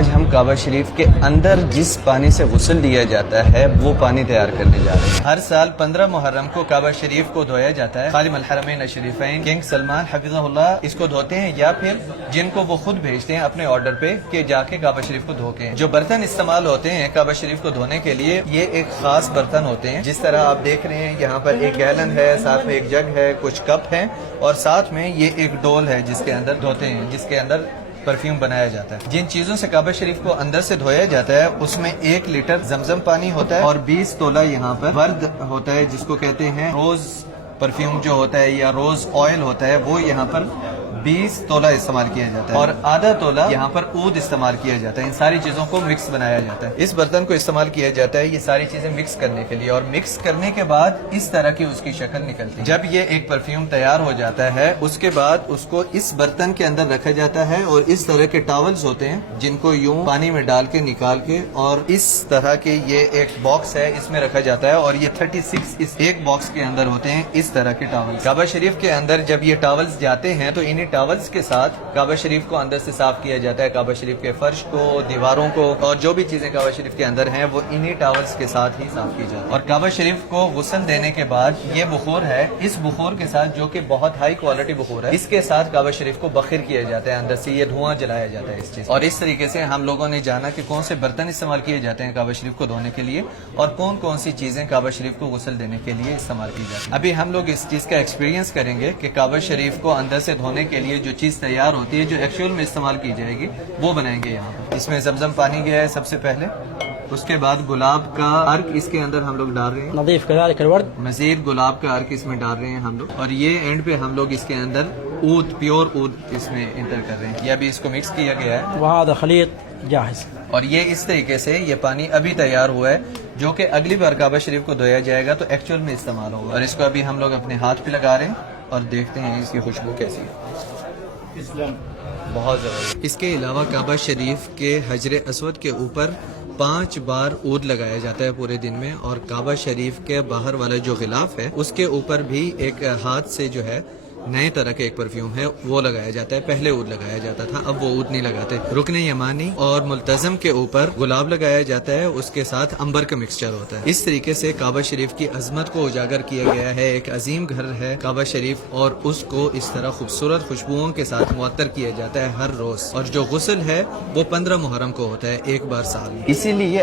آج ہم کعبہ شریف کے اندر جس پانی سے غسل لیا جاتا ہے وہ پانی تیار کرنے جا رہے ہیں۔ ہر سال 15 محرم کو کعبہ شریف کو دھویا جاتا ہے۔ خادم الحرمین الشریفین کنگ سلمان حفظہ اللہ اس کو دھوتے ہیں، یا پھر جن کو وہ خود بھیجتے ہیں اپنے آرڈر پہ کہ جا کے کعبہ شریف کو دھو کے۔ جو برتن استعمال ہوتے ہیں کعبہ شریف کو دھونے کے لیے، یہ ایک خاص برتن ہوتے ہیں، جس طرح آپ دیکھ رہے ہیں یہاں پر ایک گیلن ہے، ساتھ میں ایک جگ ہے، کچھ کپ ہیں، اور ساتھ میں یہ ایک ڈول ہے جس کے اندر دھوتے ہیں، جس کے اندر پرفیوم بنایا جاتا ہے۔ جن چیزوں سے کعبہ شریف کو اندر سے دھویا جاتا ہے اس میں 1 لیٹر زمزم پانی ہوتا ہے، اور 20 تولہ یہاں پر ورد ہوتا ہے، جس کو کہتے ہیں روز پرفیوم جو ہوتا ہے یا روز آئل ہوتا ہے، وہ یہاں پر 20 تولہ استعمال کیا جاتا ہے، اور آدھا تولہ یہاں پر عود استعمال کیا جاتا ہے۔ ان ساری چیزوں کو مکس بنایا جاتا ہے۔ اس برتن کو استعمال کیا جاتا ہے یہ ساری چیزیں مکس کرنے کے لیے، اور مکس کرنے کے بعد اس طرح کی اس کی شکل نکلتی ہے۔ جب یہ ایک پرفیوم تیار ہو جاتا ہے اس کے بعد اس کو اس برتن کے اندر رکھا جاتا ہے، اور اس طرح کے ٹاولز ہوتے ہیں جن کو یوں پانی میں ڈال کے نکال کے، اور اس طرح کے یہ ایک باکس ہے اس میں رکھا جاتا ہے، اور یہ 36 اس ایک باکس کے اندر ہوتے ہیں اس طرح کے ٹاول۔ کعبہ شریف کے اندر جب یہ ٹاولز جاتے ہیں تو انہی ٹاولز کے ساتھ کعبہ شریف کو اندر سے صاف کیا جاتا ہے، کعبہ شریف کے فرش کو، دیواروں کو، اور جو بھی چیزیں کعبہ شریف کے اندر ہیں وہ انہی ٹاولز کے ساتھ ہی صاف کی جاتی ہے۔ اور کعبہ شریف کو غسل دینے کے بعد یہ بخور ہے، اس بخور کے ساتھ جو کہ بہت ہائی کوالٹی بخور ہے، اس کے ساتھ کعبہ شریف کو بخیر کیا جاتا ہے، اندر سے یہ دھواں جلایا جاتا ہے اس چیز۔ اور اس طریقے سے ہم لوگوں نے جانا کہ کون سے برتن استعمال کیے جاتے ہیں کعبہ شریف کو دھونے کے لیے، اور کون کون سی چیزیں کعبہ شریف کو غسل دینے کے لیے استعمال کی جاتی ہیں۔ ابھی ہم لوگ اس چیز کا ایکسپیرینس کریں گے کہ کعبہ شریف کو اندر سے دھونے کے لیے جو چیز تیار ہوتی ہے، جو ایکچوئل میں استعمال کی جائے گی، وہ بنائیں گے یہاں پر۔ اس میں زمزم پانی گیا ہے سب سے پہلے، اس کے بعد گلاب کا عرق اس کے اندر ہم لوگ ڈال رہے ہیں، نظیف كذلك الورد، مزید گلاب کا عرق اس میں ڈال رہے ہیں ہم لوگ، اور یہ اینڈ پہ ہم لوگ اس کے اندر عود، پیور عود اس میں انٹر کر رہے ہیں۔ یہ ابھی اس کو مکس کیا گیا ہے، وهذا خليط جاهز. اور یہ اس طریقے سے یہ پانی ابھی تیار ہوا ہے، جو کہ اگلی بار کعبہ شریف کو دھویا جائے گا تو ایکچوئل میں استعمال ہوگا۔ اور اس کو ابھی ہم لوگ اپنے ہاتھ پہ لگا رہے ہیں اور دیکھتے ہیں اس کی خوشبو کیسی ہے۔ بہت زبردست۔ اس کے علاوہ کعبہ شریف کے حجر اسود کے اوپر 5 بار عود لگایا جاتا ہے پورے دن میں، اور کعبہ شریف کے باہر والا جو غلاف ہے اس کے اوپر بھی ایک ہاتھ سے جو ہے نئے طرح کا ایک پرفیوم ہے وہ لگایا جاتا ہے۔ پہلے عود لگایا جاتا تھا، اب وہ عود نہیں لگاتے۔ رکن یمانی اور ملتزم کے اوپر گلاب لگایا جاتا ہے، اس کے ساتھ عنبر کا مکسچر ہوتا ہے۔ اس طریقے سے کعبہ شریف کی عظمت کو اجاگر کیا گیا ہے۔ ایک عظیم گھر ہے کعبہ شریف، اور اس کو اس طرح خوبصورت خوشبوؤں کے ساتھ معطر کیا جاتا ہے ہر روز، اور جو غسل ہے وہ 15 محرم کو ہوتا ہے، ایک بار سال میں۔ اسی لیے